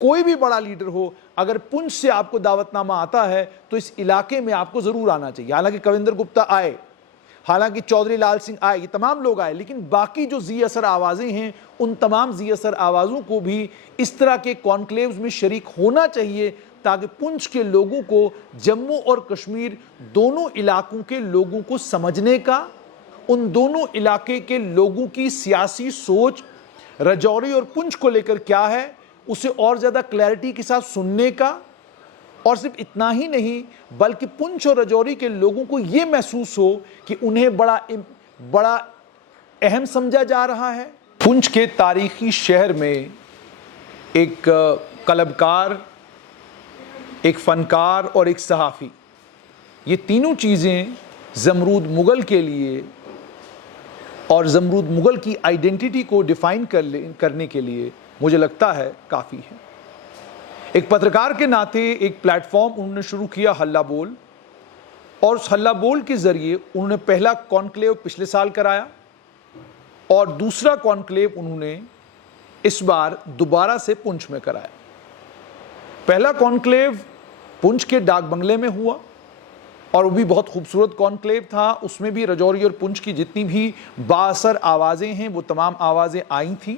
کوئی بھی بڑا لیڈر ہو، اگر پنچ سے آپ کو دعوت نامہ آتا ہے تو اس علاقے میں آپ کو ضرور آنا چاہیے۔ حالانکہ کویندر گپتا آئے، حالانکہ چودھری لال سنگھ آئے، یہ تمام لوگ آئے، لیکن باقی جو ذی اثر آوازیں ہیں ان تمام ذی اثر آوازوں کو بھی اس طرح کے کانکلیوز میں شریک ہونا چاہیے تاکہ پنچ کے لوگوں کو جموں اور کشمیر دونوں علاقوں کے لوگوں کو سمجھنے کا، ان دونوں علاقے کے لوگوں کی سیاسی سوچ رجوری اور پنچ کو لے کر کیا ہے اسے اور زیادہ کلیئرٹی کے ساتھ سننے کا، اور صرف اتنا ہی نہیں بلکہ پنچ اور رجوری کے لوگوں کو یہ محسوس ہو کہ انہیں بڑا اہم سمجھا جا رہا ہے۔ پنچ کے تاریخی شہر میں ایک قلمکار، ایک فنکار اور ایک صحافی، یہ تینوں چیزیں زمرود مغل کے لیے اور زمرود مغل کی آئیڈینٹی کو ڈیفائن کرنے کے لیے مجھے لگتا ہے کافی ہے۔ ایک پترکار کے ناطے ایک پلیٹ فارم انہوں نے شروع کیا ہلہ بول، اور اس ہلہ بول کے ذریعے انہوں نے پہلا کانکلیو پچھلے سال کرایا اور دوسرا کانکلیو انہوں نے اس بار دوبارہ سے پنچ میں کرایا۔ پہلا کانکلیو پنچ کے ڈاک بنگلے میں ہوا اور وہ بھی بہت خوبصورت کانکلیو تھا، اس میں بھی رجوری اور پنچ کی جتنی بھی بااثر آوازیں ہیں وہ تمام آوازیں آئی تھیں۔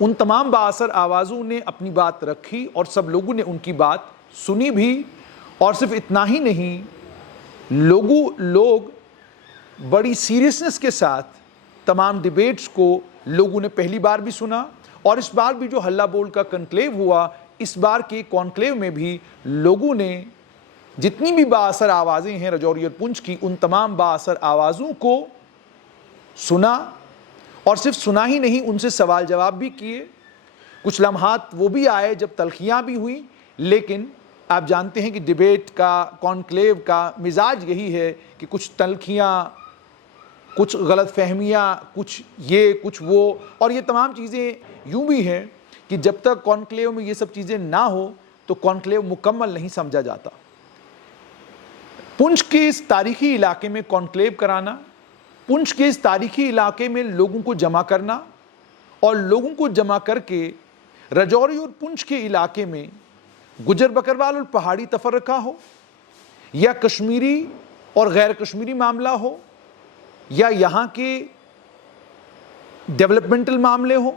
ان تمام بااثر آوازوں نے اپنی بات رکھی اور سب لوگوں نے ان کی بات سنی بھی، اور صرف اتنا ہی نہیں، لوگ بڑی سیریسنس کے ساتھ تمام ڈیبیٹس کو لوگوں نے پہلی بار بھی سنا، اور اس بار بھی جو ہلہ بول کا کنکلیو ہوا، اس بار کے کانکلیو میں بھی لوگوں نے جتنی بھی بااثر آوازیں ہیں رجوری اور پنچ کی ان تمام بااثر آوازوں کو سنا، اور صرف سنا ہی نہیں ان سے سوال جواب بھی کیے۔ کچھ لمحات وہ بھی آئے جب تلخیاں بھی ہوئیں، لیکن آپ جانتے ہیں کہ ڈیبیٹ کا، کانکلیو کا مزاج یہی ہے کہ کچھ تلخیاں، کچھ غلط فہمیاں، کچھ یہ کچھ وہ، اور یہ تمام چیزیں یوں بھی ہیں کہ جب تک کانکلیو میں یہ سب چیزیں نہ ہو تو کانکلیو مکمل نہیں سمجھا جاتا۔ پنچ کے اس تاریخی علاقے میں کانکلیو کرانا، پنچ کے اس تاریخی علاقے میں لوگوں کو جمع کرنا، اور لوگوں کو جمع کر کے رجوری اور پنچ کے علاقے میں گجر بکروال اور پہاڑی تفرقہ ہو، یا کشمیری اور غیر کشمیری معاملہ ہو، یا یہاں کے ڈیولپمنٹل معاملے ہوں،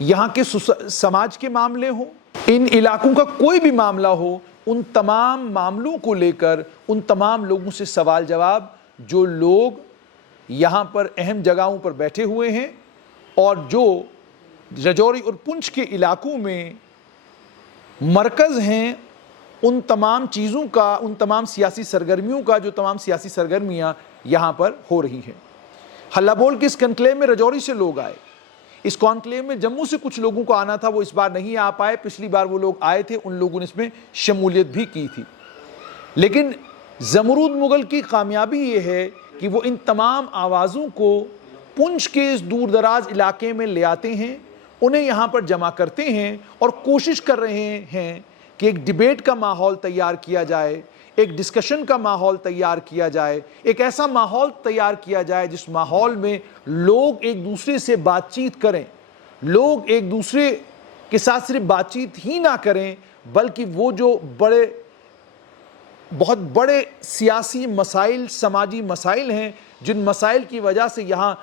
یہاں کے سماج کے معاملے ہوں، ان علاقوں کا کوئی بھی معاملہ ہو، ان تمام معاملوں کو لے کر ان تمام لوگوں سے سوال جواب، جو لوگ یہاں پر اہم جگہوں پر بیٹھے ہوئے ہیں اور جو رجوری اور پنچ کے علاقوں میں مرکز ہیں، ان تمام چیزوں کا، ان تمام سیاسی سرگرمیوں کا، جو تمام سیاسی سرگرمیاں یہاں پر ہو رہی ہیں۔ ہلہ بول کے اس کنکلیو میں رجوری سے لوگ آئے، اس کانکلیو میں جموں سے کچھ لوگوں کو آنا تھا، وہ اس بار نہیں آ پائے، پچھلی بار وہ لوگ آئے تھے، ان لوگوں نے اس میں شمولیت بھی کی تھی۔ لیکن زمرود مغل کی کامیابی یہ ہے کہ وہ ان تمام آوازوں کو پنچ کے اس دور دراز علاقے میں لے آتے ہیں، انہیں یہاں پر جمع کرتے ہیں اور کوشش کر رہے ہیں کہ ایک ڈیبیٹ کا ماحول تیار کیا جائے، ایک ڈسکشن کا ماحول تیار کیا جائے، ایک ایسا ماحول تیار کیا جائے جس ماحول میں لوگ ایک دوسرے سے بات چیت کریں، لوگ ایک دوسرے کے ساتھ صرف بات چیت ہی نہ کریں بلکہ وہ جو بہت بڑے سیاسی مسائل، سماجی مسائل ہیں، جن مسائل کی وجہ سے یہاں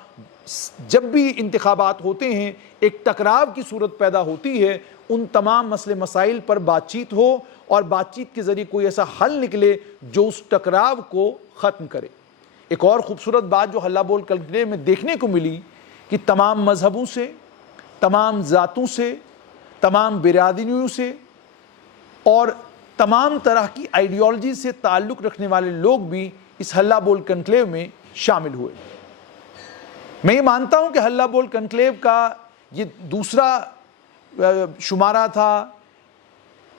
جب بھی انتخابات ہوتے ہیں ایک ٹکراؤ کی صورت پیدا ہوتی ہے، ان تمام مسئلے مسائل پر بات چیت ہو اور بات چیت کے ذریعے کوئی ایسا حل نکلے جو اس ٹکراؤ کو ختم کرے۔ ایک اور خوبصورت بات جو ہلہ بول کنکلیو میں دیکھنے کو ملی کہ تمام مذہبوں سے، تمام ذاتوں سے، تمام برادریوں سے اور تمام طرح کی آئیڈیالوجی سے تعلق رکھنے والے لوگ بھی اس ہلہ بول کنکلیو میں شامل ہوئے۔ میں یہ مانتا ہوں کہ ہلہ بول کنکلیو کا یہ دوسرا شمارہ تھا،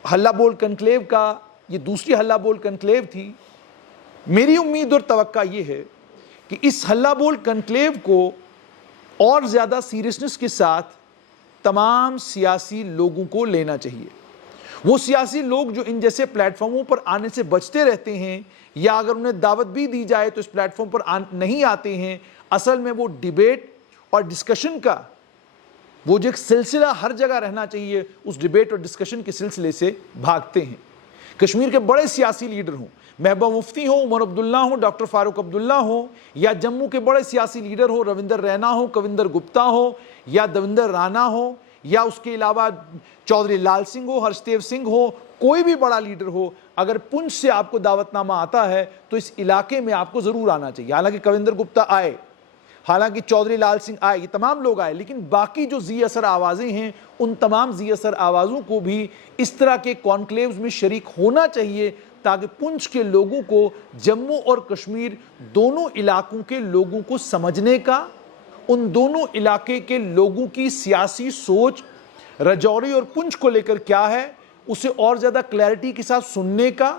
ہلہ بول کنکلیو کا یہ دوسری ہلہ بول کنکلیو تھی۔ میری امید اور توقع یہ ہے کہ اس ہلہ بول کنکلیو کو اور زیادہ سیریسنس کے ساتھ تمام سیاسی لوگوں کو لینا چاہیے۔ وہ سیاسی لوگ جو ان جیسے پلیٹ فارموں پر آنے سے بچتے رہتے ہیں، یا اگر انہیں دعوت بھی دی جائے تو اس پلیٹ فارم پر نہیں آتے ہیں، اصل میں وہ ڈیبیٹ اور ڈسکشن کا وہ جو ایک سلسلہ ہر جگہ رہنا چاہیے اس ڈیبیٹ اور ڈسکشن کے سلسلے سے بھاگتے ہیں۔ کشمیر کے بڑے سیاسی لیڈر ہوں، محبوبہ مفتی ہوں، عمر عبداللہ ہوں، ڈاکٹر فاروق عبداللہ ہوں، یا جموں کے بڑے سیاسی لیڈر ہوں، روندر رینا ہوں، کویندر گپتا ہوں، یا دویندر رانا ہوں، یا اس کے علاوہ چودھری لال سنگھ ہو، ہرش دیو سنگھ ہو، کوئی بھی بڑا لیڈر ہو، اگر پنچ سے آپ کو دعوت نامہ آتا ہے تو اس علاقے میں آپ کو ضرور آنا چاہیے۔ حالانکہ کویندر گپتا آئے، حالانکہ چودھری لال سنگھ آئے، یہ تمام لوگ آئے، لیکن باقی جو ذی اثر آوازیں ہیں ان تمام ذی اثر آوازوں کو بھی اس طرح کے کانکلیوز میں شریک ہونا چاہیے تاکہ پنچ کے لوگوں کو جموں اور کشمیر دونوں علاقوں کے لوگوں کو سمجھنے کا، ان دونوں علاقے کے لوگوں کی سیاسی سوچ رجوری اور پنچ کو لے کر کیا ہے اسے اور زیادہ کلیئرٹی کے ساتھ سننے کا،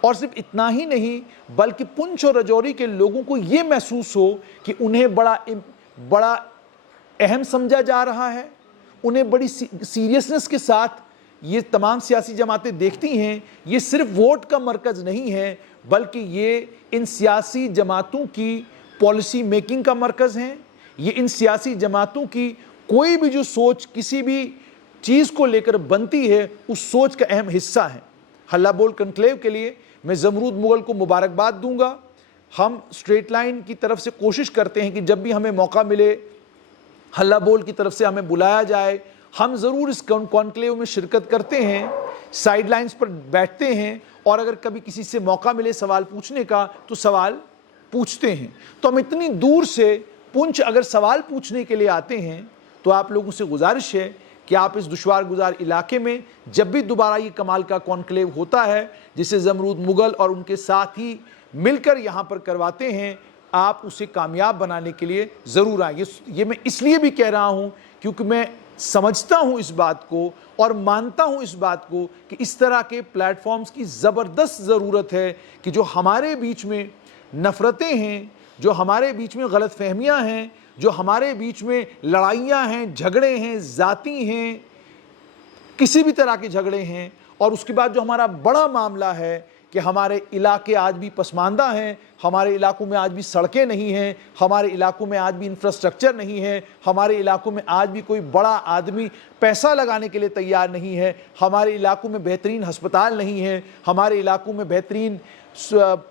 اور صرف اتنا ہی نہیں بلکہ پنچ اور رجوری کے لوگوں کو یہ محسوس ہو کہ انہیں بڑا اہم سمجھا جا رہا ہے، انہیں بڑی سیریسنس کے ساتھ یہ تمام سیاسی جماعتیں دیکھتی ہیں، یہ صرف ووٹ کا مرکز نہیں ہے بلکہ یہ ان سیاسی جماعتوں کی پالیسی میکنگ کا مرکز ہیں، یہ ان سیاسی جماعتوں کی کوئی بھی جو سوچ کسی بھی چیز کو لے کر بنتی ہے اس سوچ کا اہم حصہ ہے۔ حلہ بول کنکلیو کے لیے میں زمرود مغل کو مبارکباد دوں گا۔ ہم اسٹریٹ لائن کی طرف سے کوشش کرتے ہیں کہ جب بھی ہمیں موقع ملے، حلہ بول کی طرف سے ہمیں بلایا جائے، ہم ضرور اس کانکلیو میں شرکت کرتے ہیں، سائیڈ لائنز پر بیٹھتے ہیں، اور اگر کبھی کسی سے موقع ملے سوال پوچھنے کا تو سوال پوچھتے ہیں۔ تو ہم اتنی دور سے پنچ اگر سوال پوچھنے کے لیے آتے ہیں تو آپ لوگوں سے گزارش ہے کہ آپ اس دشوار گزار علاقے میں جب بھی دوبارہ یہ کمال کا کانکلیو ہوتا ہے جسے زمرود مغل اور ان کے ساتھی مل کر یہاں پر کرواتے ہیں، آپ اسے کامیاب بنانے کے لیے ضرور آئیں۔ یہ میں اس لیے بھی کہہ رہا ہوں کیونکہ میں سمجھتا ہوں اس بات کو اور مانتا ہوں اس بات کو کہ اس طرح کے پلیٹ فارمز کی زبردست ضرورت ہے کہ جو ہمارے بیچ میں نفرتیں ہیں، جو ہمارے بیچ میں غلط فہمیاں ہیں، جو ہمارے بیچ میں لڑائیاں ہیں، جھگڑے ہیں، ذاتی ہیں، کسی بھی طرح کے جھگڑے ہیں، اور اس کے بعد جو ہمارا بڑا معاملہ ہے کہ ہمارے علاقے آج بھی پسماندہ ہیں، ہمارے علاقوں میں آج بھی سڑکیں نہیں ہیں، ہمارے علاقوں میں آج بھی انفراسٹرکچر نہیں ہے، ہمارے علاقوں میں آج بھی کوئی بڑا آدمی پیسہ لگانے کے لیے تیار نہیں ہے، ہمارے علاقوں میں بہترین ہسپتال نہیں ہے، ہمارے علاقوں میں بہترین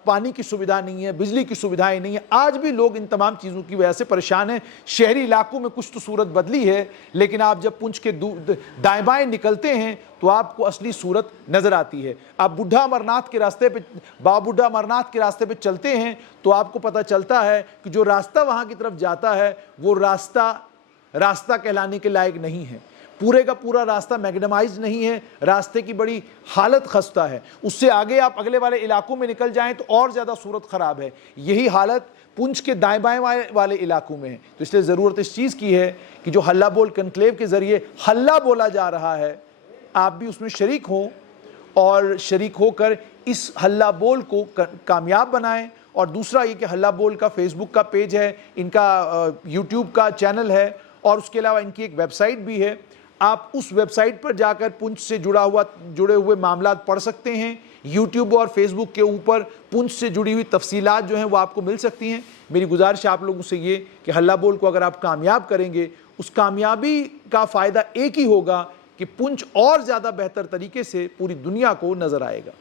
پانی کی سویدھا نہیں ہے، بجلی کی سویدھائیں نہیں ہیں، آج بھی لوگ ان تمام چیزوں کی وجہ سے پریشان ہیں۔ شہری علاقوں میں کچھ تو صورت بدلی ہے، لیکن آپ جب پنچ کے دائیں بائیں نکلتے ہیں تو آپ کو اصلی صورت نظر آتی ہے۔ آپ بڈھا امرناتھ کے راستے پہ بابا بڈھا امرناتھ کے راستے پہ چلتے ہیں تو آپ کو پتہ چلتا ہے کہ جو راستہ وہاں کی طرف جاتا ہے وہ راستہ کہلانے کے لائق نہیں ہے، پورے کا پورا راستہ میگڈمائز نہیں ہے، راستے کی بڑی حالت خستہ ہے۔ اس سے آگے آپ اگلے والے علاقوں میں نکل جائیں تو اور زیادہ صورت خراب ہے۔ یہی حالت پنچ کے دائیں بائیں والے علاقوں میں ہے۔ تو اس لیے ضرورت اس چیز کی ہے کہ جو حلہ بول کنکلیو کے ذریعے حلہ بولا جا رہا ہے آپ بھی اس میں شریک ہوں، اور شریک ہو کر اس حلہ بول کو کامیاب بنائیں۔ اور دوسرا یہ کہ حلہ بول کا فیس بک کا پیج ہے، ان کا یوٹیوب کا چینل ہے، اور اس کے علاوہ ان کی ایک ویب سائٹ بھی ہے۔ آپ اس ویب سائٹ پر جا کر پنچ سے جڑے ہوئے معاملات پڑھ سکتے ہیں۔ یوٹیوب اور فیس بک کے اوپر پنچ سے جڑی ہوئی تفصیلات جو ہیں وہ آپ کو مل سکتی ہیں۔ میری گزارش ہے آپ لوگوں سے یہ کہ حلہ بول کو اگر آپ کامیاب کریں گے، اس کامیابی کا فائدہ ایک ہی ہوگا کہ پنچ اور زیادہ بہتر طریقے سے پوری دنیا کو نظر آئے گا۔